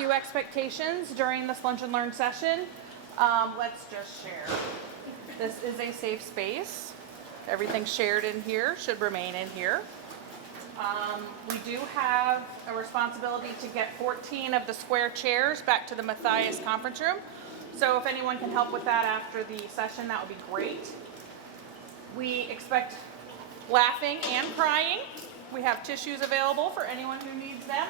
few expectations during this Lunch and Learn session. Let's just share. This is a safe space. Everything shared in here should remain in here. We do have a responsibility to get 14 of the square chairs back to the Matthias conference room. So if anyone can help with that after the session, that would be great. We expect laughing and crying. We have tissues available for anyone who needs them.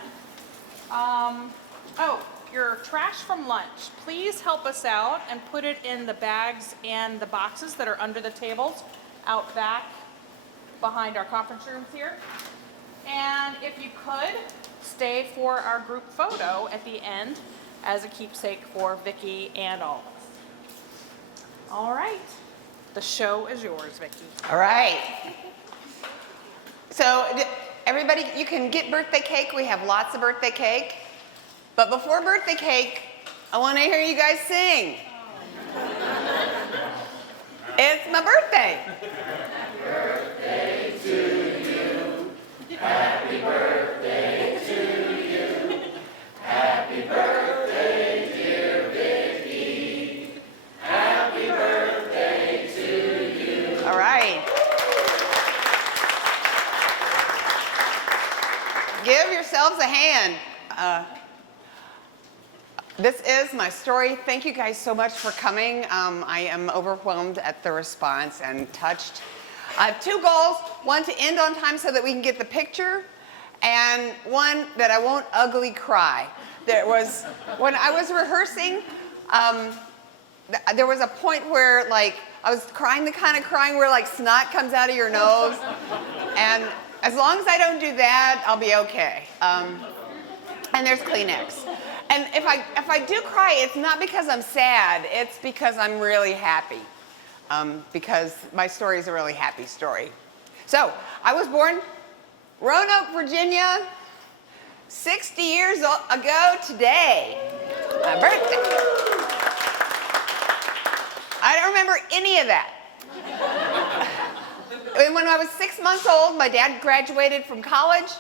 Your trash from lunch. Please help us out and put it in the bags and the boxes that are under the tables out back behind our conference rooms here. And if you could, stay for our group photo at the end as a keepsake for Vicky and all of us. All right. The show is yours, Vicky. All right. So everybody, you can get birthday cake. We have lots of birthday cake. But before birthday cake, I want to hear you guys sing. It's my birthday. Happy birthday to you. Happy birthday to you. Happy birthday, dear Vicky. Happy birthday to you. All right. Give yourselves a hand. This is my story. Thank you guys so much for coming. I am overwhelmed at the response and touched. I have two goals. One, to end on time so that we can get the picture, and one, that I won't ugly cry. When I was rehearsing, there was a point where I was crying the kind of crying where snot comes out of your nose. And as long as I don't do that, I'll be okay. And there's Kleenex. And if I do cry, it's not because I'm sad, it's because I'm really happy. Because my story is a really happy story. So, I was born Roanoke, Virginia, 60 years ago today. My birthday. I don't remember any of that. When I was 6 months old, my dad graduated from college,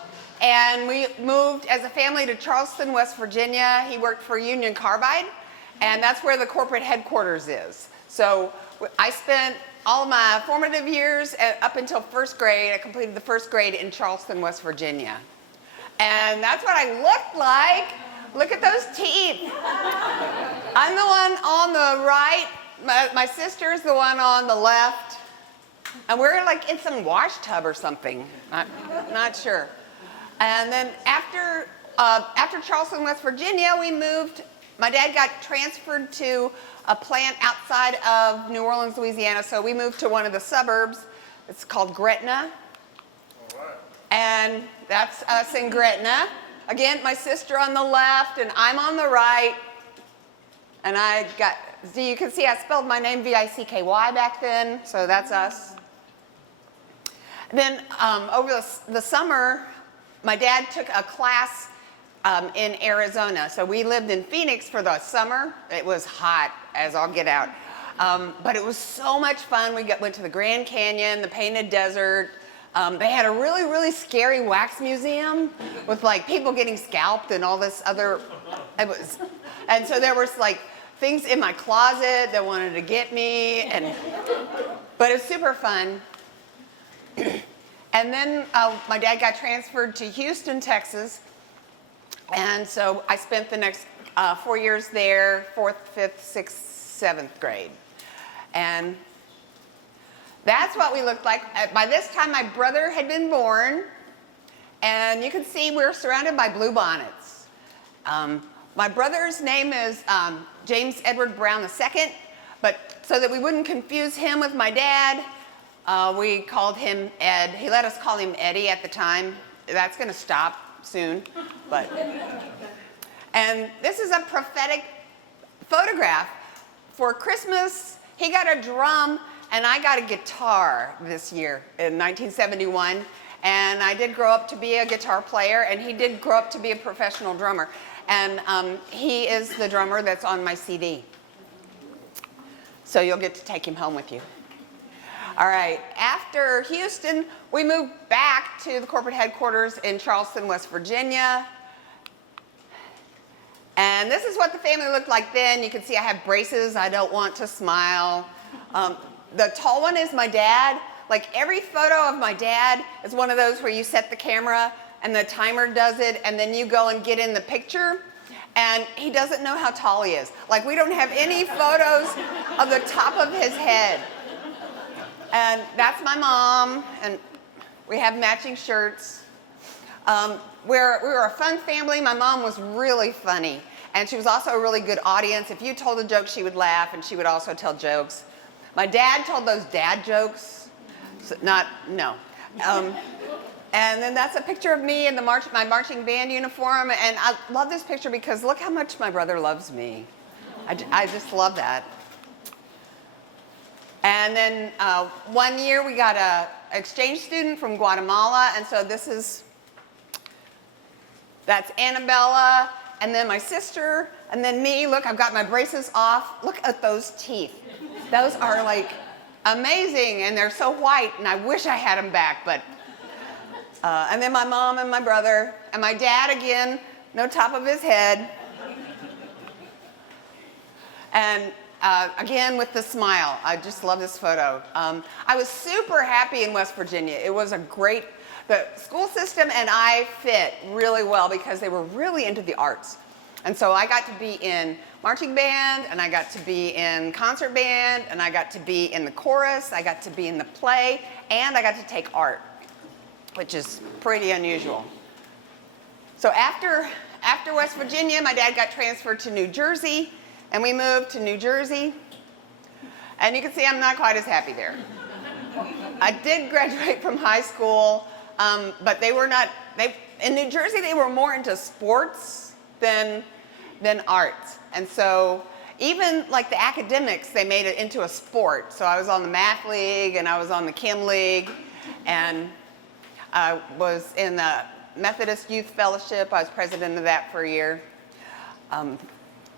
and we moved as a family to Charleston, West Virginia. He worked for Union Carbide, and that's where the corporate headquarters is. So I spent all of my formative years up until first grade. I completed the first grade in Charleston, West Virginia. And that's what I looked like. Look at those teeth. I'm the one on the right. My sister's the one on the left. And we're in some wash tub or something. Not sure. And then after Charleston, West Virginia, we moved. My dad got transferred to a plant outside of New Orleans, Louisiana, so we moved to one of the suburbs. It's called Gretna. All right. And that's us in Gretna. Again, my sister on the left, and I'm on the right. And you can see I spelled my name V-I-C-K-Y back then, so that's us. And then over the summer, my dad took a class in Arizona. So we lived in Phoenix for the summer. It was hot as all get out. But it was so much fun. We went to the Grand Canyon, the Painted Desert. They had a really, really scary wax museum with people getting scalped and all this other, and so there was things in my closet that wanted to get me, but it was super fun. And then my dad got transferred to Houston, Texas. And so I spent the next 4 years there, 4th, 5th, 6th, 7th grade. And that's what we looked like. By this time, my brother had been born. And you can see we're surrounded by bluebonnets. My brother's name is James Edward Brown II. But so that we wouldn't confuse him with my dad, we called him Ed. He let us call him Eddie at the time. That's going to stop soon. And this is a prophetic photograph. For Christmas, he got a drum, and I got a guitar this year in 1971. And I did grow up to be a guitar player, and he did grow up to be a professional drummer. And he is the drummer that's on my CD. So you'll get to take him home with you. All right, after Houston, we moved back to the corporate headquarters in Charleston, West Virginia. And And this is what the family looked like then. You can see I have braces. I don't want to smile. The tall one is my dad. Like every photo of my dad is one of those where you set the camera and the timer does it, and then you go and get in the picture. And he doesn't know how tall he is. Like we don't have any photos of the top of his head. And that's my mom, and we have matching shirts. We were a fun family. My mom was really funny, and she was also a really good audience. If you told a joke, she would laugh, and she would also tell jokes. My dad told those dad jokes. And then that's a picture of me in my marching band uniform, and I love this picture because look how much my brother loves me. I just love that. And then one year we got an exchange student from Guatemala, and so that's Annabella, and then my sister, and then me. Look, I've got my braces off. Look at those teeth. Those are like amazing, and they're so white, and I wish I had them back, but. And then my mom and my brother, and my dad again, no top of his head. And again with the smile. I just love this photo. I was super happy in West Virginia. It was the school system and I fit really well because they were really into the arts. And so I got to be in marching band, and I got to be in concert band, and I got to be in the chorus, I got to be in the play, and I got to take art, which is pretty unusual. So after West Virginia, my dad got transferred to New Jersey, and we moved to New Jersey. And you can see I'm not quite as happy there. I did graduate from high school, but in New Jersey, they were more into sports than arts. And so even like the academics, they made it into a sport. So I was on the math league, and I was on the chem league, and I was in the Methodist Youth Fellowship. I was president of that for a year.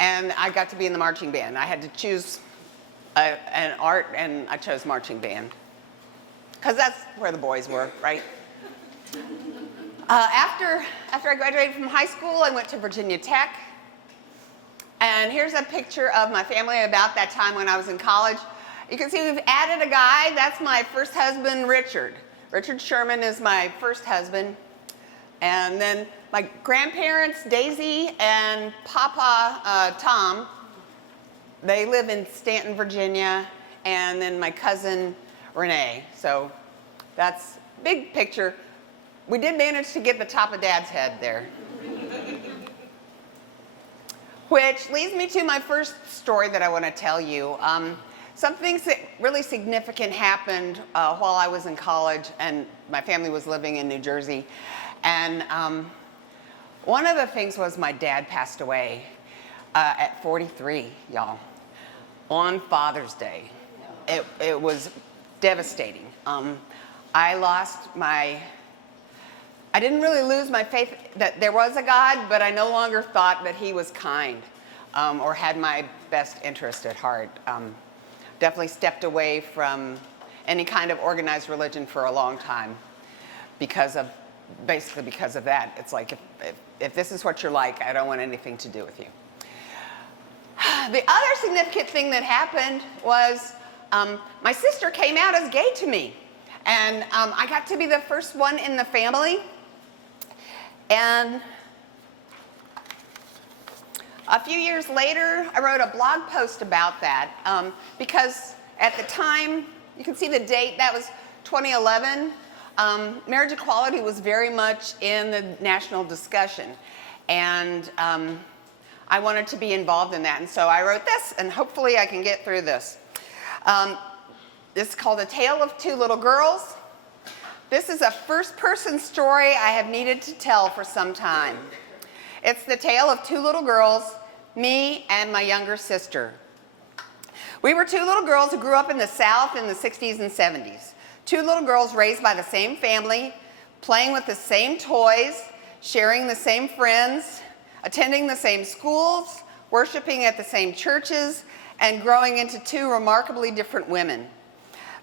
And I got to be in the marching band. I had to choose an art, and I chose marching band. Because that's where the boys were, right? After I graduated from high school, I went to Virginia Tech. And here's a picture of my family about that time when I was in college. You can see we've added a guy. That's my first husband, Richard. Richard Sherman is my first husband. And then my grandparents, Daisy and Papa Tom, they live in Stanton, Virginia. And then my cousin, Renee. So that's a big picture. We did manage to get the top of Dad's head there. Which leads me to my first story that I want to tell you. Something really significant happened while I was in college, and my family was living in New Jersey. And one of the things was my dad passed away at 43, y'all, on Father's Day. It was devastating. I didn't really lose my faith that there was a God, but I no longer thought that he was kind or had my best interest at heart. Definitely stepped away from any kind of organized religion for a long time basically because of that. It's like, if this is what you're like, I don't want anything to do with you. The other significant thing that happened was my sister came out as gay to me. And I got to be the first one in the family. And a few years later, I wrote a blog post about that because at the time, you can see the date, that was 2011. Marriage equality was very much in the national discussion. And I wanted to be involved in that. And so I wrote this, and hopefully I can get through this. This is called A Tale of Two Little Girls. This is a first-person story I have needed to tell for some time. It's the tale of two little girls, me and my younger sister. We were two little girls who grew up in the South in the 60s and 70s. Two little girls raised by the same family, playing with the same toys, sharing the same friends, attending the same schools, worshiping at the same churches, and growing into two remarkably different women.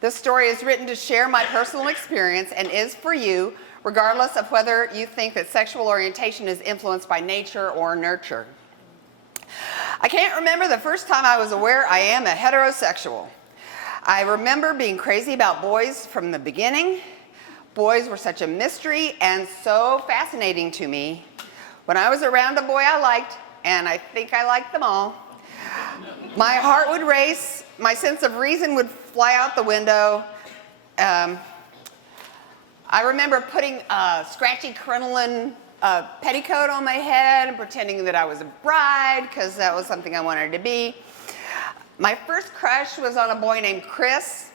This story is written to share my personal experience and is for you, regardless of whether you think that sexual orientation is influenced by nature or nurture. I can't remember the first time I was aware I am a heterosexual. I remember being crazy about boys from the beginning. Boys were such a mystery and so fascinating to me. When I was around a boy I liked, and I think I liked them all, my heart would race, my sense of reason would fly out the window. I remember putting a scratchy crinoline petticoat on my head and pretending that I was a bride because that was something I wanted to be. My first crush was on a boy named Chris.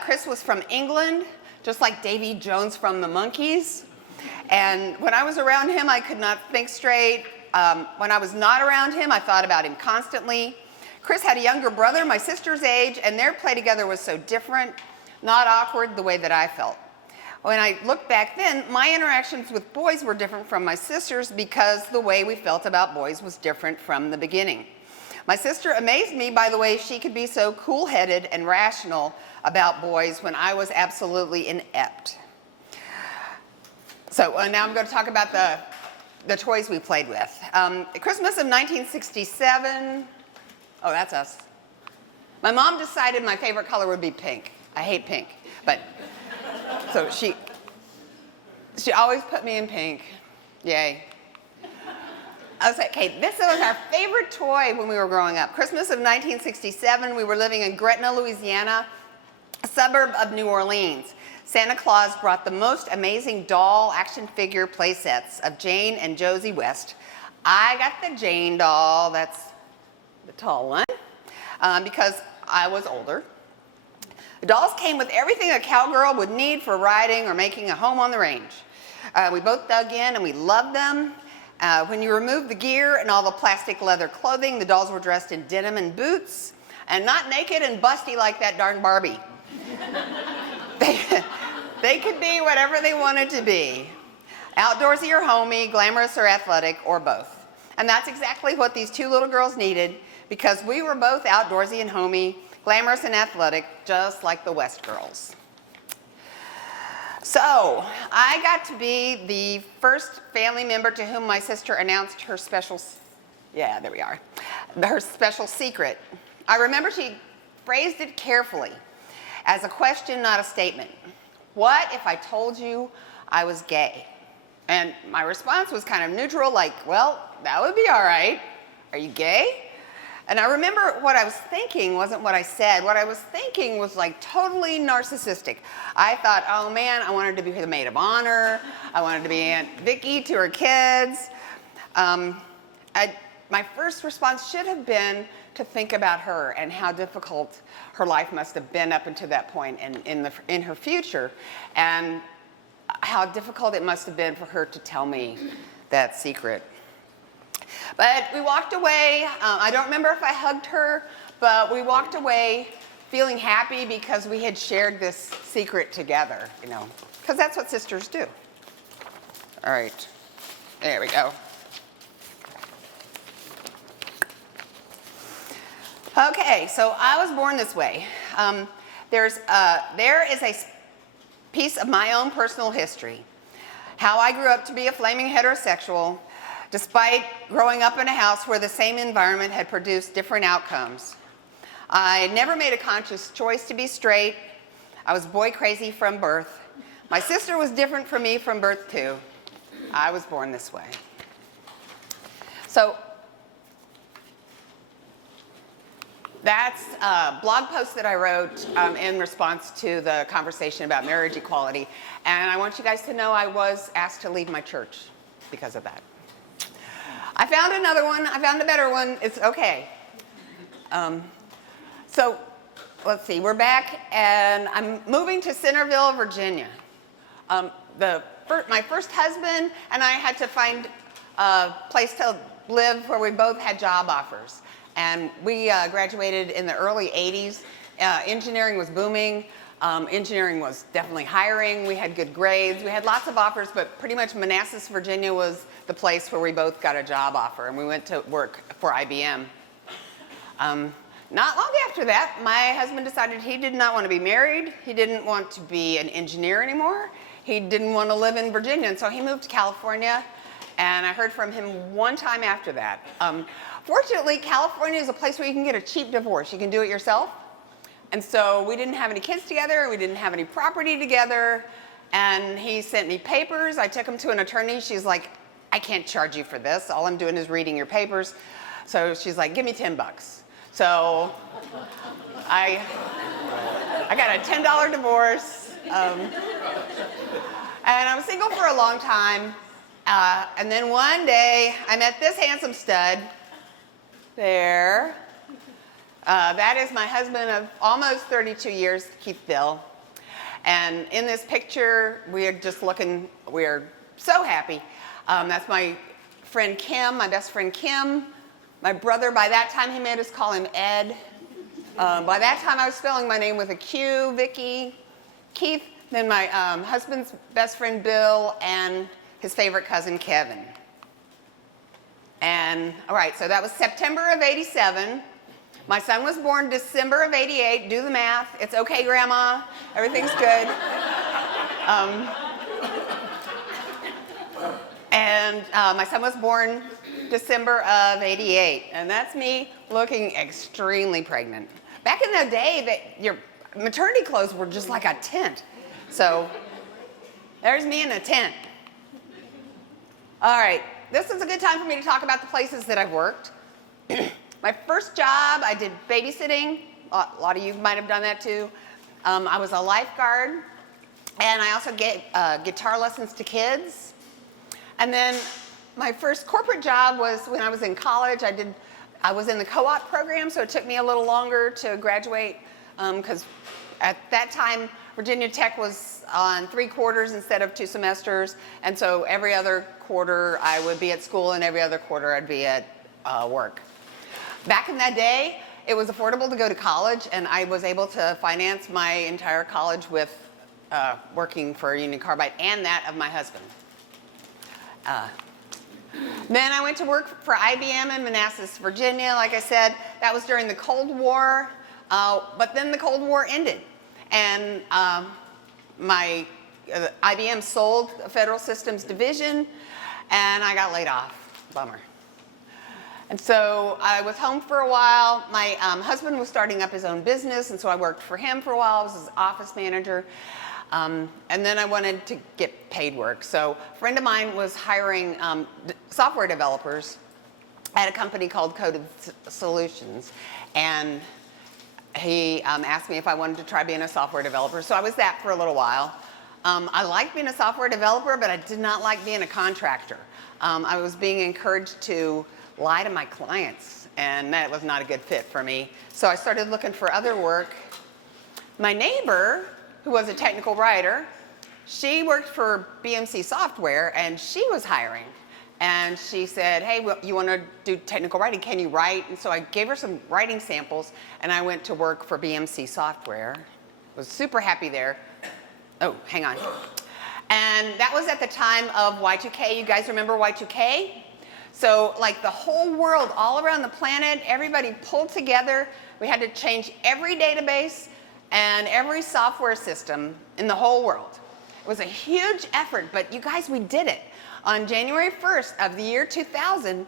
Chris was from England, just like Davy Jones from the Monkees. And when I was around him, I could not think straight. When I was not around him, I thought about him constantly. Chris had a younger brother, my sister's age, and their play together was so different, not awkward the way that I felt. When I look back then, my interactions with boys were different from my sister's because the way we felt about boys was different from the beginning. My sister amazed me by the way she could be so cool-headed and rational about boys when I was absolutely inept. So now I'm going to talk about the toys we played with. Christmas of 1967, oh, that's us. My mom decided my favorite color would be pink. I hate pink, but so she always put me in pink. Yay. I was like, okay, this was our favorite toy when we were growing up. Christmas of 1967, we were living in Gretna, Louisiana, a suburb of New Orleans. Santa Claus brought the most amazing doll action figure play sets of Jane and Josie West. I got the Jane doll, that's the tall one, because I was older. The dolls came with everything a cowgirl would need for riding or making a home on the range. We both dug in and we loved them. When you removed the gear and all the plastic leather clothing, the dolls were dressed in denim and boots and not naked and busty like that darn Barbie. They could be whatever they wanted to be. Outdoorsy or homey, glamorous or athletic, or both. And that's exactly what these two little girls needed because we were both outdoorsy and homey, glamorous and athletic, just like the West girls. So, I got to be the first family member to whom my sister announced her special, her special secret. I remember she phrased it carefully as a question, not a statement. What if I told you I was gay? And my response was kind of neutral, like, well, that would be all right. Are you gay? And I remember what I was thinking wasn't what I said. What I was thinking was like totally narcissistic. I thought, oh man, I wanted to be the maid of honor. I wanted to be Aunt Vicky to her kids. My first response should have been to think about her and how difficult her life must have been up until that point in her future, and how difficult it must have been for her to tell me that secret. But we walked away. I don't remember if I hugged her, but we walked away feeling happy because we had shared this secret together, you know, because that's what sisters do. All right, there we go. Okay, so I was born this way. There is a piece of my own personal history. How I grew up to be a flaming heterosexual, despite growing up in a house where the same environment had produced different outcomes. I never made a conscious choice to be straight. I was boy crazy from birth. My sister was different from me from birth too. I was born this way. So that's a blog post that I wrote in response to the conversation about marriage equality. And I want you guys to know I was asked to leave my church because of that. I found another one. I found a better one. It's okay. So let's see. We're back, and I'm moving to Centerville, Virginia. My first husband and I had to find a place to live where we both had job offers. And we graduated in the early 80s. Engineering was booming. Engineering was definitely hiring. We had good grades. We had lots of offers, but pretty much Manassas, Virginia was the place where we both got a job offer, and we went to work for IBM. Not long after that, my husband decided he did not want to be married. He didn't want to be an engineer anymore. He didn't want to live in Virginia, and so he moved to California. And I heard from him one time after that. Fortunately, California is a place where you can get a cheap divorce. You can do it yourself. And so we didn't have any kids together. We didn't have any property together. And he sent me papers. I took them to an attorney. She's like, I can't charge you for this. All I'm doing is reading your papers. So she's like, give me $10. So I got a $10 divorce. And I was single for a long time. And then one day, I met this handsome stud there. That is my husband of almost 32 years, Viqui Dill. And in this picture, we are so happy. That's my friend Kim, my best friend Kim. My brother, by that time, he made us call him Ed. By that time, I was spelling my name with a Q, Vicky, Keith, then my husband's best friend Bill, and his favorite cousin Kevin. And, all right, so that was September of '87. My son was born December of '88. Do the math. It's okay, Grandma. Everything's good. And my son was born December of '88. And that's me looking extremely pregnant. Back in the day, your maternity clothes were just like a tent. So there's me in a tent. All right, this is a good time for me to talk about the places that I've worked. My first job, I did babysitting. A lot of you might have done that too. I was a lifeguard, and I also gave guitar lessons to kids. And then my first corporate job was when I was in college. I was in the co-op program, so it took me a little longer to graduate because at that time, Virginia Tech was on 3 quarters instead of 2 semesters, and so every other quarter I would be at school and every other quarter I'd be at work. Back in that day, it was affordable to go to college, and I was able to finance my entire college with working for Union Carbide and that of my husband. Then I went to work for IBM in Manassas, Virginia. Like I said, that was during the Cold War, but then the Cold War ended, and IBM sold the Federal Systems Division, and I got laid off. Bummer. And so I was home for a while. My husband was starting up his own business, and so I worked for him for a while. I was his office manager. And then I wanted to get paid work. So a friend of mine was hiring software developers at a company called Coded Solutions. And he asked me if I wanted to try being a software developer. So I was that for a little while. I liked being a software developer, but I did not like being a contractor. I was being encouraged to lie to my clients, and that was not a good fit for me. So I started looking for other work. My neighbor, who was a technical writer, she worked for BMC Software, and she was hiring. And she said, hey, well, you want to do technical writing? Can you write? And so I gave her some writing samples, and I went to work for BMC Software. Was super happy there. Oh, hang on. And that was at the time of Y2K. You guys remember Y2K? So like the whole world, all around the planet, everybody pulled together. We had to change every database and every software system in the whole world. It was a huge effort, but you guys, we did it. On January 1st of the year 2000,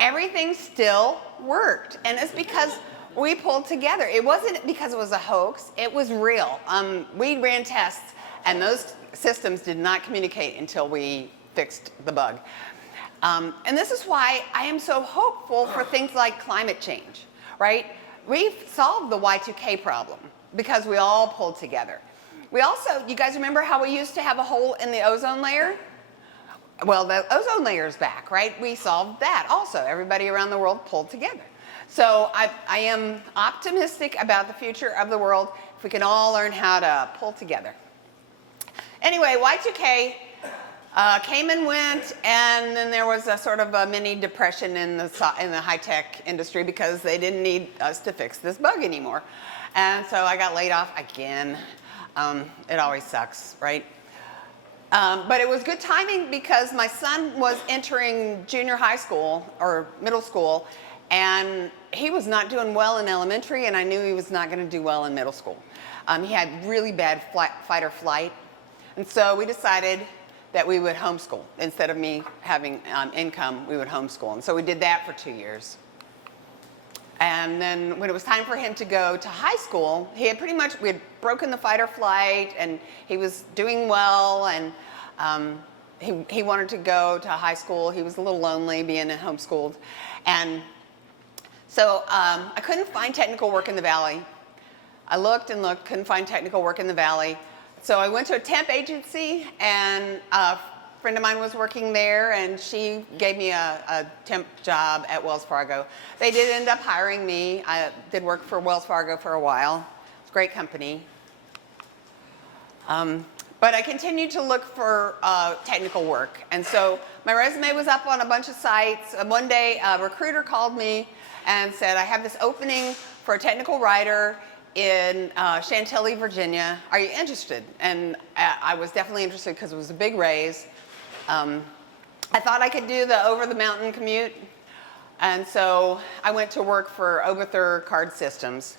everything still worked. And it's because we pulled together. It wasn't because it was a hoax, it was real. We ran tests, and those systems did not communicate until we fixed the bug. And this is why I am so hopeful for things like climate change, right? We've solved the Y2K problem because we all pulled together. We also, you guys remember how we used to have a hole in the ozone layer? Well, the ozone layer is back, right? We solved that also. Everybody around the world pulled together. So I am optimistic about the future of the world if we can all learn how to pull together. Anyway, Y2K came and went, and then there was a sort of a mini depression in the high-tech industry because they didn't need us to fix this bug anymore. And so I got laid off again. It always sucks, right? But it was good timing because my son was entering junior high school or middle school, and he was not doing well in elementary, and I knew he was not going to do well in middle school. He had really bad fight or flight, and so we decided that we would homeschool. Instead of me having income, we would homeschool. And so we did that for 2 years. And then when it was time for him to go to high school, we had broken the fight or flight, and he was doing well, and he wanted to go to high school. He was a little lonely being homeschooled. And so I couldn't find technical work in the Valley. I looked and looked, couldn't find technical work in the Valley. So I went to a temp agency, and a friend of mine was working there, and she gave me a temp job at Wells Fargo. They did end up hiring me. I did work for Wells Fargo for a while. It's a great company. But I continued to look for technical work. And so my resume was up on a bunch of sites. One day, a recruiter called me and said, I have this opening for a technical writer in Chantilly, Virginia. Are you interested? And I was definitely interested because it was a big raise. I thought I could do the over-the-mountain commute. And so I went to work for Oberthur Card Systems.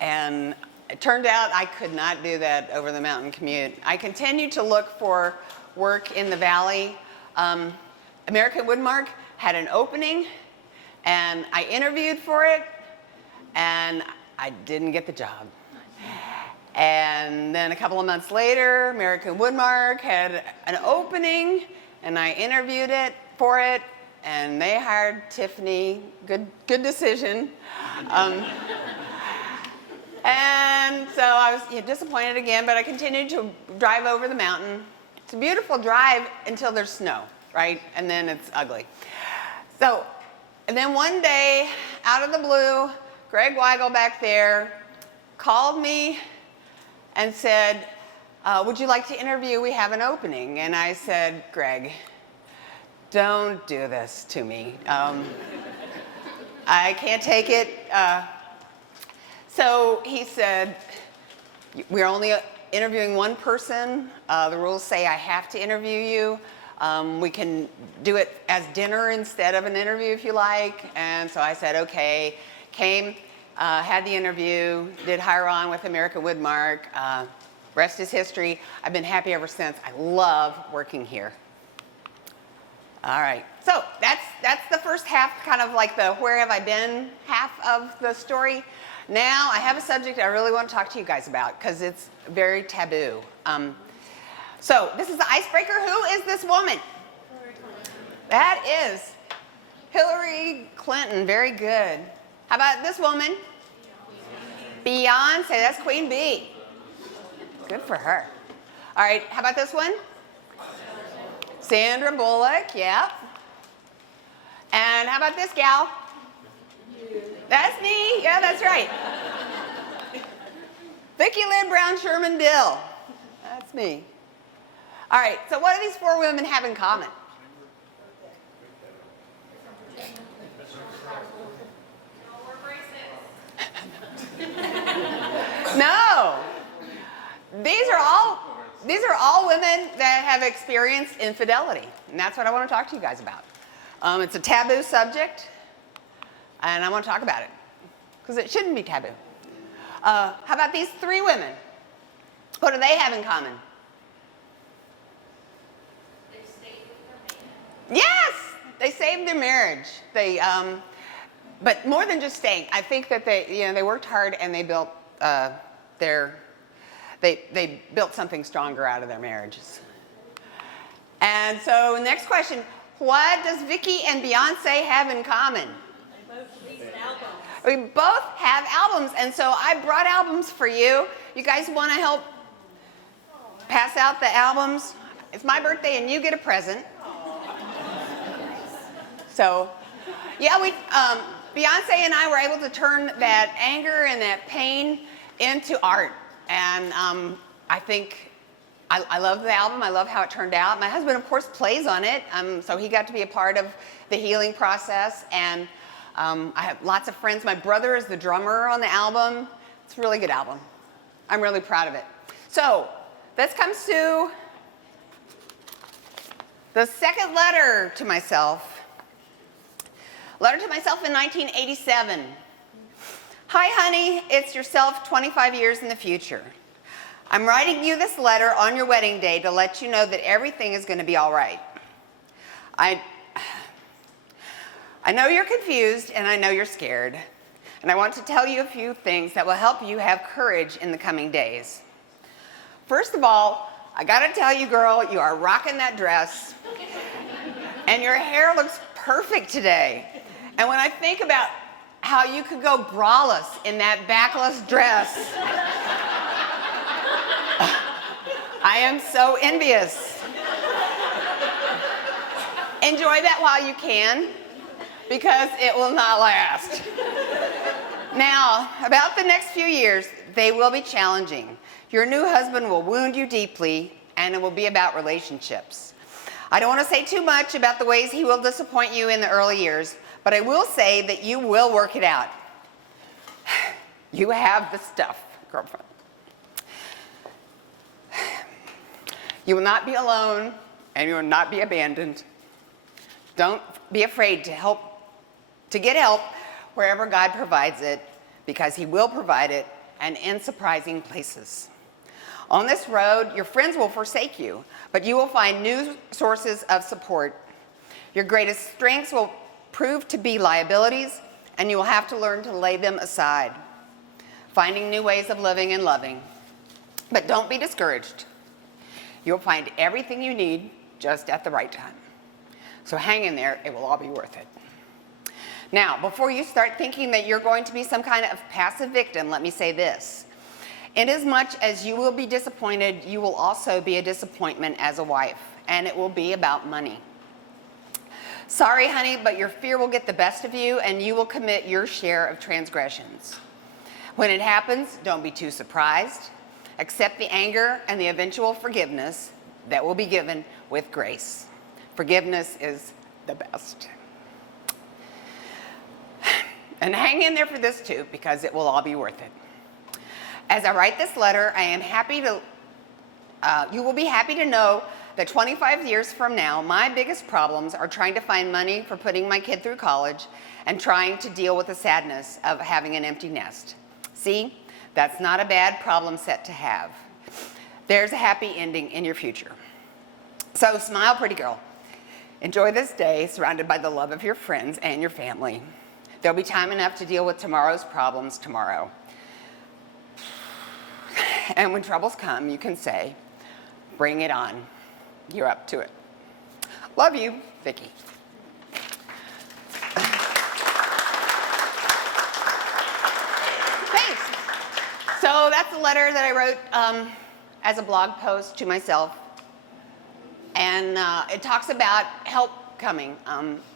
And it turned out I could not do that over-the-mountain commute. I continued to look for work in the Valley. American Woodmark had an opening, and I interviewed for it, and I didn't get the job. And then a couple of months later, American Woodmark had an opening, and I interviewed for it, and they hired Tiffany. Good decision. And so I was disappointed again, but I continued to drive over the mountain. It's a beautiful drive until there's snow, right? And then it's ugly. So, and then one day, out of the blue, Greg Weigel back there called me and said, would you like to interview? We have an opening. And I said, Greg, don't do this to me. I can't take it. So he said, we're only interviewing one person. The rules say I have to interview you. We can do it as dinner instead of an interview if you like. And so I said, okay. Came, had the interview, did hire on with American Woodmark. Rest is history. I've been happy ever since. I love working here. All right, so that's the first half, kind of like the where have I been half of the story. Now I have a subject I really want to talk to you guys about because it's very taboo. So this is the icebreaker. Who is this woman? That is Hillary Clinton. Very good. How about this woman? Beyonce. That's Queen Bee. Good for her. All right, how about this one? Sandra Bullock, yeah. And how about this gal? That's me. Yeah, that's right. Viqui Lynn Brown Sherman Dill. That's me. All right, so what do these four women have in common? No. These are all women that have experienced infidelity, and that's what I want to talk to you guys about. It's a taboo subject, and I want to talk about it because it shouldn't be taboo. How about these three women? What do they have in common? They stayed with their man. Yes, they saved their marriage. They, but more than just staying, I think that they worked hard and they built they built something stronger out of their marriages. And so, next question: what does Viqui and Beyonce have in common? They both released albums. We both have albums, and so I brought albums for you. You guys want to help pass out the albums? It's my birthday, and you get a present. So, yeah, Beyonce and I were able to turn that anger and that pain into art, and I think I love the album. I love how it turned out. My husband, of course, plays on it, so he got to be a part of the healing process, and I have lots of friends. My brother is the drummer on the album. It's a really good album. I'm really proud of it. So this comes to the second letter to myself. Letter to myself in 1987. Hi, honey. It's yourself 25 years in the future. I'm writing you this letter on your wedding day to let you know that everything is going to be all right. I know you're confused and I know you're scared. And I want to tell you a few things that will help you have courage in the coming days. First of all, I gotta tell you, girl, you are rocking that dress. And your hair looks perfect today. And when I think about how you could go braless in that backless dress, I am so envious. Enjoy that while you can, because it will not last. Now, about the next few years, they will be challenging. Your new husband will wound you deeply, and it will be about relationships. I don't want to say too much about the ways he will disappoint you in the early years, but I will say that you will work it out. You have the stuff, girlfriend. You will not be alone, and you will not be abandoned. Don't be afraid to get help wherever God provides it, because he will provide it, and in surprising places. On this road, your friends will forsake you, but you will find new sources of support. Your greatest strengths will prove to be liabilities, and you will have to learn to lay them aside, finding new ways of living and loving. But don't be discouraged. You'll find everything you need just at the right time. So hang in there, it will all be worth it. Now, before you start thinking that you're going to be some kind of passive victim, let me say this. Inasmuch as you will be disappointed, you will also be a disappointment as a wife, and it will be about money. Sorry, honey, but your fear will get the best of you, and you will commit your share of transgressions. When it happens, don't be too surprised. Accept the anger and the eventual forgiveness that will be given with grace. Forgiveness is the best. And hang in there for this too, because it will all be worth it. As I write this letter, you will be happy to know that 25 years from now, my biggest problems are trying to find money for putting my kid through college and trying to deal with the sadness of having an empty nest. See, that's not a bad problem set to have. There's a happy ending in your future. So smile, pretty girl. Enjoy this day surrounded by the love of your friends and your family. There'll be time enough to deal with tomorrow's problems tomorrow. And when troubles come, you can say, bring it on. You're up to it. Love you, Viqui. Thanks. So that's a letter that I wrote as a blog post to myself. And it talks about help coming.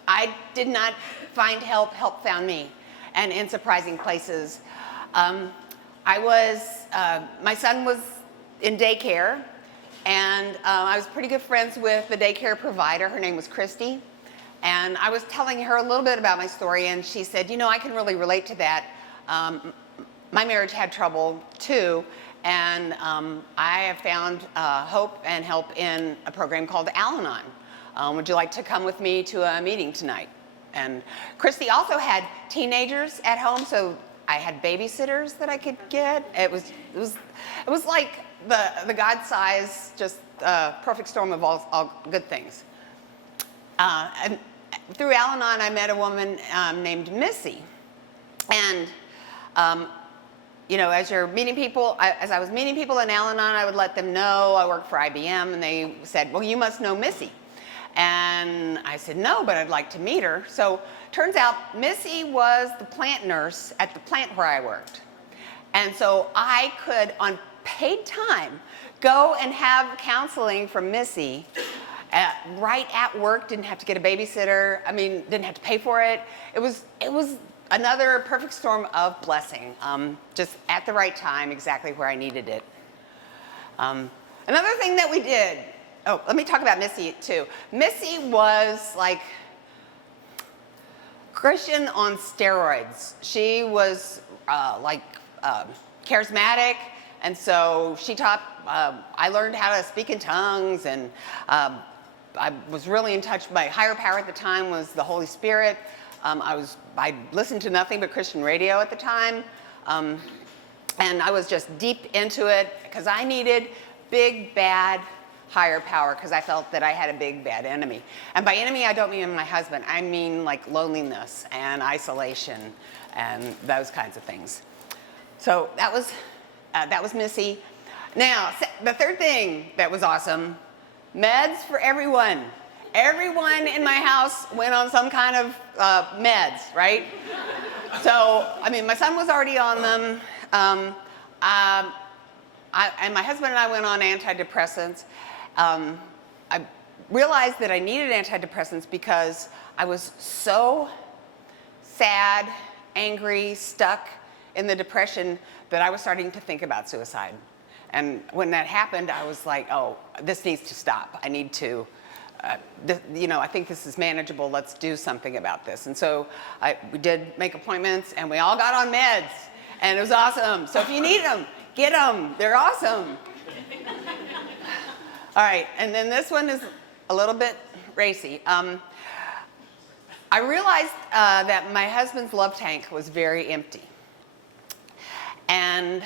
I did not find help, help found me, and in surprising places. My son was in daycare, and I was pretty good friends with the daycare provider. Her name was Christy. And I was telling her a little bit about my story, and she said, you know, I can really relate to that. My marriage had trouble too, and I have found hope and help in a program called Al-Anon. Would you like to come with me to a meeting tonight? And Christy also had teenagers at home, so I had babysitters that I could get. It was like the God-size, just perfect storm of all good things. And through Al-Anon, I met a woman named Missy. And you know, as I was meeting people in Al-Anon, I would let them know I worked for IBM, and they said, well, you must know Missy. And I said, no, but I'd like to meet her. So turns out Missy was the plant nurse at the plant where I worked. And so I could, on paid time, go and have counseling from Missy right at work, didn't have to get a babysitter. I mean, didn't have to pay for it. It was another perfect storm of blessing, just at the right time, exactly where I needed it. Another thing that we did, let me talk about Missy too. Missy was like Christian on steroids. She was charismatic, and so she taught, I learned how to speak in tongues, and I was really in touch. My higher power at the time was the Holy Spirit. I listened to nothing but Christian radio at the time. And I was just deep into it because I needed big, bad, higher power because I felt that I had a big, bad enemy. And by enemy, I don't mean my husband. I mean like loneliness and isolation and those kinds of things. So that was Missy. Now, the third thing that was awesome, meds for everyone. Everyone in my house went on some kind of meds, right? So, I mean, my son was already on them. And my husband and I went on antidepressants. I realized that I needed antidepressants because I was so sad, angry, stuck in the depression that I was starting to think about suicide. And when that happened, I was like, oh, this needs to stop. I need to, I think this is manageable. Let's do something about this. And so we did make appointments, and we all got on meds, and it was awesome. So if you need them, get them. They're awesome. All right, and then this one is a little bit racy. I realized that my husband's love tank was very empty. And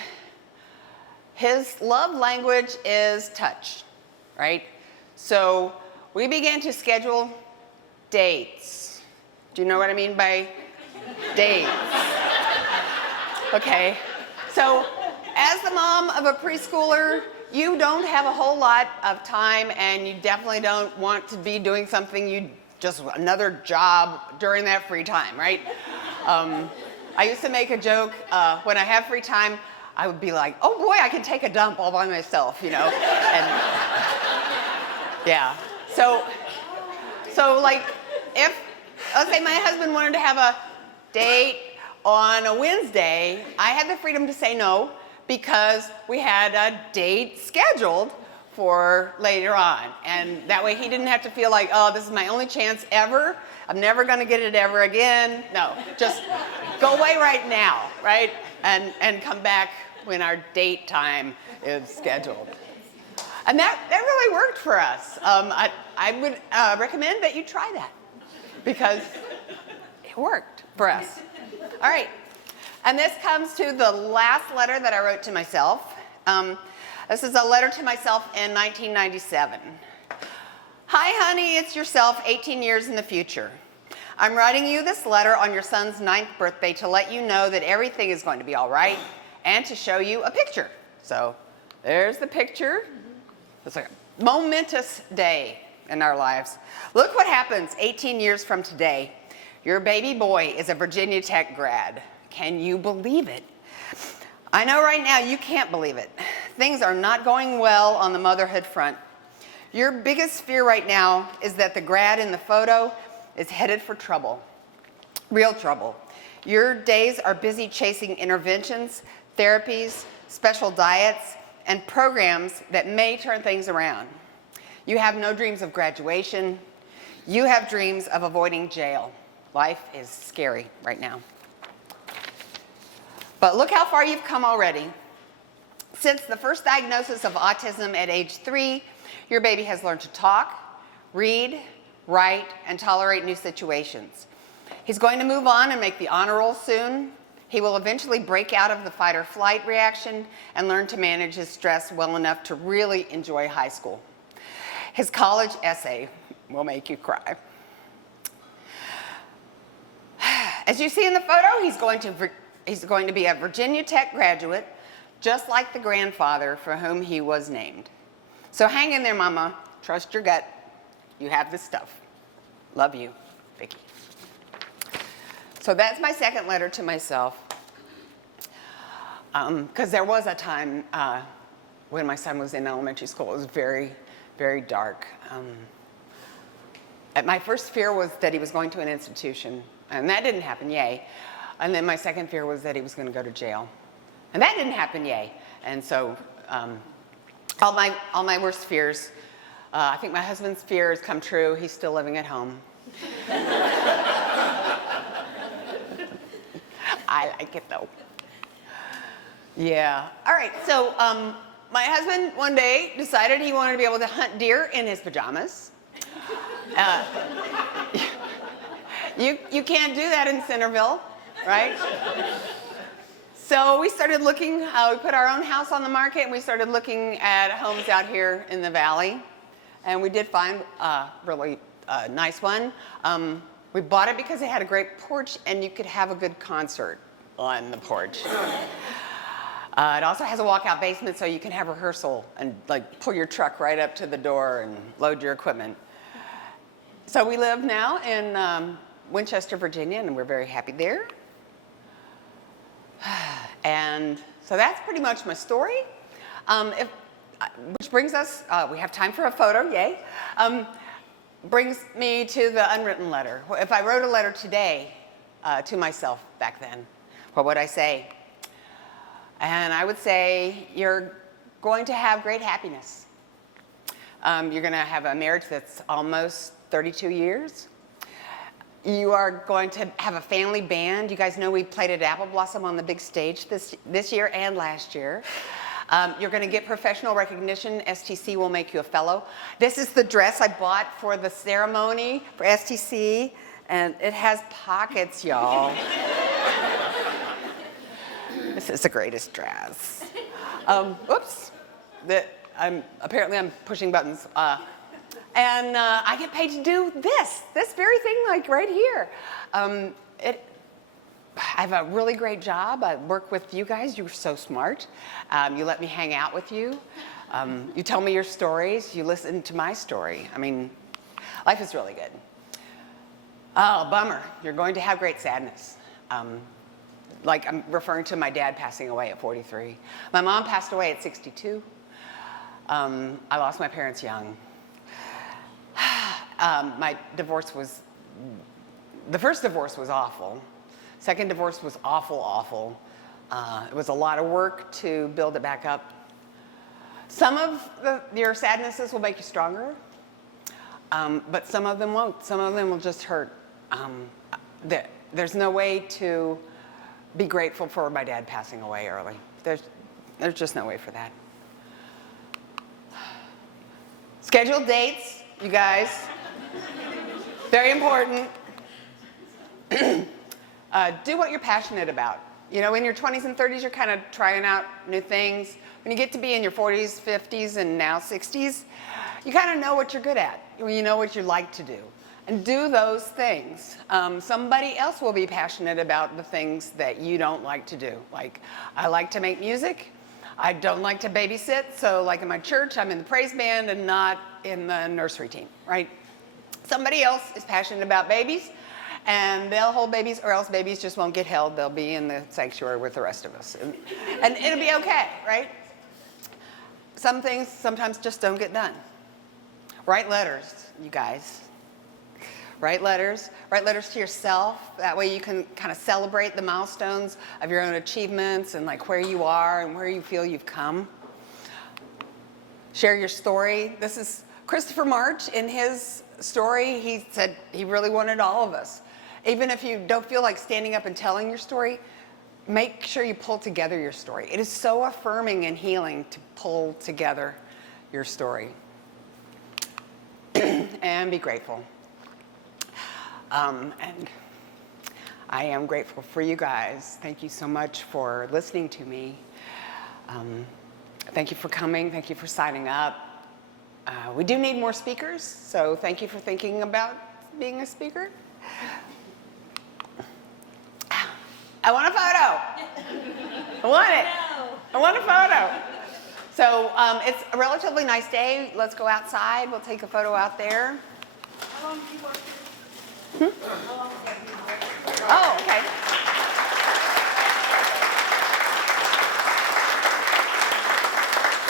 his love language is touch, right? So we began to schedule dates. Do you know what I mean by dates? Okay, so as the mom of a preschooler, you don't have a whole lot of time, and you definitely don't want to be doing something just another job during that free time, right? I used to make a joke, when I have free time, I would be like, oh boy, I can take a dump all by myself, And yeah, so like if, let's say my husband wanted to have a date on a Wednesday, I had the freedom to say no because we had a date scheduled for later on. And that way he didn't have to feel like, oh, this is my only chance ever. I'm never gonna get it ever again. No, just go away right now, right? And come back when our date time is scheduled. And that really worked for us. I would recommend that you try that because it worked for us. All right, and this comes to the last letter that I wrote to myself. This is a letter to myself in 1997. Hi, honey, it's yourself 18 years in the future. I'm writing you this letter on your son's 9th birthday to let you know that everything is going to be all right and to show you a picture. So there's the picture. It's like a momentous day in our lives. Look what happens 18 years from today. Your baby boy is a Virginia Tech grad. Can you believe it? I know right now you can't believe it. Things are not going well on the motherhood front. Your biggest fear right now is that the grad in the photo is headed for trouble, real trouble. Your days are busy chasing interventions, therapies, special diets, and programs that may turn things around. You have no dreams of graduation. You have dreams of avoiding jail. Life is scary right now. But look how far you've come already. Since the first diagnosis of autism at age 3, your baby has learned to talk, read, write, and tolerate new situations. He's going to move on and make the honor roll soon. He will eventually break out of the fight or flight reaction and learn to manage his stress well enough to really enjoy high school. His college essay will make you cry. As you see in the photo, he's going to be a Virginia Tech graduate, just like the grandfather for whom he was named. So hang in there, Mama. Trust your gut. You have this stuff. Love you, Viqui. So that's my second letter to myself. Because there was a time when my son was in elementary school. It was very, very dark. My first fear was that he was going to an institution, and that didn't happen, yay. And then my second fear was that he was going to go to jail, and that didn't happen, yay. And so all my worst fears, I think my husband's fears come true. He's still living at home. I like it though. Yeah. All right. So my husband one day decided he wanted to be able to hunt deer in his pajamas. You can't do that in Centerville, right? So we started looking, we put our own house on the market, and we started looking at homes out here in the valley. And we did find a really nice one. We bought it because it had a great porch, and you could have a good concert on the porch. It also has a walkout basement, so you can have rehearsal and like pull your truck right up to the door and load your equipment. So we live now in Winchester, Virginia, and we're very happy there. And so that's pretty much my story. Which brings us, we have time for a photo, yay. Brings me to the unwritten letter. If I wrote a letter today to myself back then, what would I say? And I would say, you're going to have great happiness. You're going to have a marriage that's almost 32 years. You are going to have a family band. You guys know we played at Apple Blossom on the big stage this year and last year. You're going to get professional recognition. STC will make you a fellow. This is the dress I bought for the ceremony for STC, and it has pockets, y'all. This is the greatest dress. Whoops. Apparently I'm pushing buttons. And I get paid to do this very thing, like right here. I have a really great job. I work with you guys. You're so smart. You let me hang out with you. You tell me your stories. You listen to my story. I mean, life is really good. Oh, bummer. You're going to have great sadness. Like I'm referring to my dad passing away at 43. My mom passed away at 62. I lost my parents young. My divorce was, the first divorce was awful. Second divorce was awful. It was a lot of work to build it back up. Some of your sadnesses will make you stronger, but some of them won't. Some of them will just hurt. There's no way to be grateful for my dad passing away early. There's just no way for that. Scheduled dates, you guys. Very important. Do what you're passionate about. You know, in your 20s and 30s, you're kind of trying out new things. When you get to be in your 40s, 50s, and now 60s, you kind of know what you're good at. You know what you like to do. And do those things. Somebody else will be passionate about the things that you don't like to do. Like, I like to make music. I don't like to babysit. So like in my church, I'm in the praise band and not in the nursery team, right? Somebody else is passionate about babies, and they'll hold babies, or else babies just won't get held. They'll be in the sanctuary with the rest of us. And it'll be okay, right? Some things sometimes just don't get done. Write letters, you guys. Write letters to yourself. That way you can kind of celebrate the milestones of your own achievements and like where you are and where you feel you've come. Share your story. This is Christopher March. In his story, he said he really wanted all of us. Even if you don't feel like standing up and telling your story, make sure you pull together your story. It is so affirming and healing to pull together your story. And be grateful. And I am grateful for you guys. Thank you so much for listening to me. Thank you for coming. Thank you for signing up. We do need more speakers, so thank you for thinking about being a speaker. I want a photo. I want it. I want a photo. So it's a relatively nice day. Let's go outside. We'll take a photo out there. How long have you worked here? How long have you worked here? Oh, okay.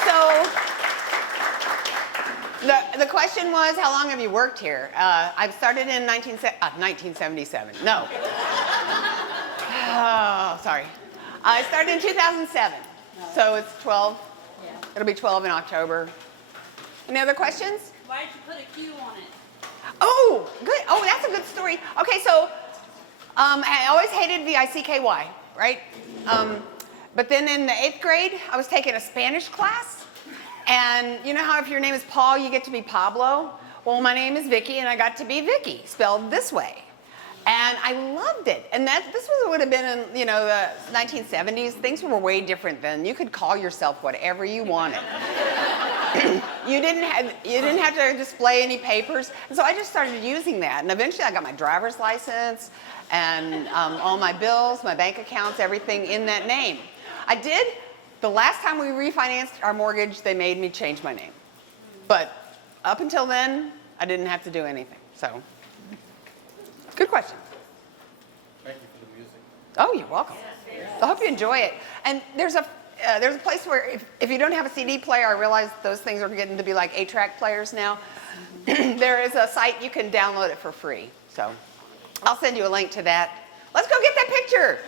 So the question was, how long have you worked here? I started in 1977. No. Oh, sorry. I started in 2007. So it's 12. Yeah. It'll be 12 in October. Any other questions? Why did you put a Q on it? Oh, good. Oh, that's a good story. Okay, so I always hated V-I-C-K-Y, right? But then in the 8th grade, I was taking a Spanish class. And you know how if your name is Paul, you get to be Pablo? Well, my name is Vicky, and I got to be Vicky, spelled this way. And I loved it. And this would have been in, you know, the 1970s. Things were way different then. You could call yourself whatever you wanted. You didn't have to display any papers. And so I just started using that. And eventually I got my driver's license and all my bills, my bank accounts, everything in that name. The last time we refinanced our mortgage, they made me change my name. But up until then, I didn't have to do anything. So, good question. Thank you for the music. Oh, you're welcome. I hope you enjoy it. And there's a place where if you don't have a CD player, I realize those things are getting to be like 8-track players now. There is a site you can download it for free. So I'll send you a link to that. Let's go get that picture.